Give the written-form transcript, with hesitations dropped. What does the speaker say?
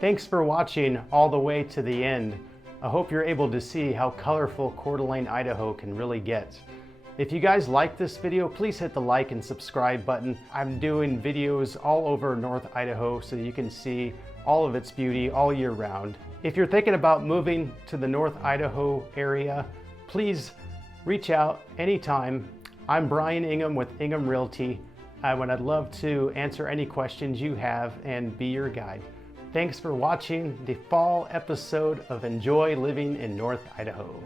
Thanks for watching all the way to the end. I hope you're able to see how colorful Coeur d'Alene, Idaho can really get. If you guys like this video, please hit the like and subscribe button. I'm doing videos all over North Idaho so you can see all of its beauty all year round. If you're thinking about moving to the North Idaho area, please reach out anytime. I'm Bryan Ingham with Ingham Realty. I'd love to answer any questions you have and be your guide. Thanks for watching the fall episode of Enjoy Living in North Idaho.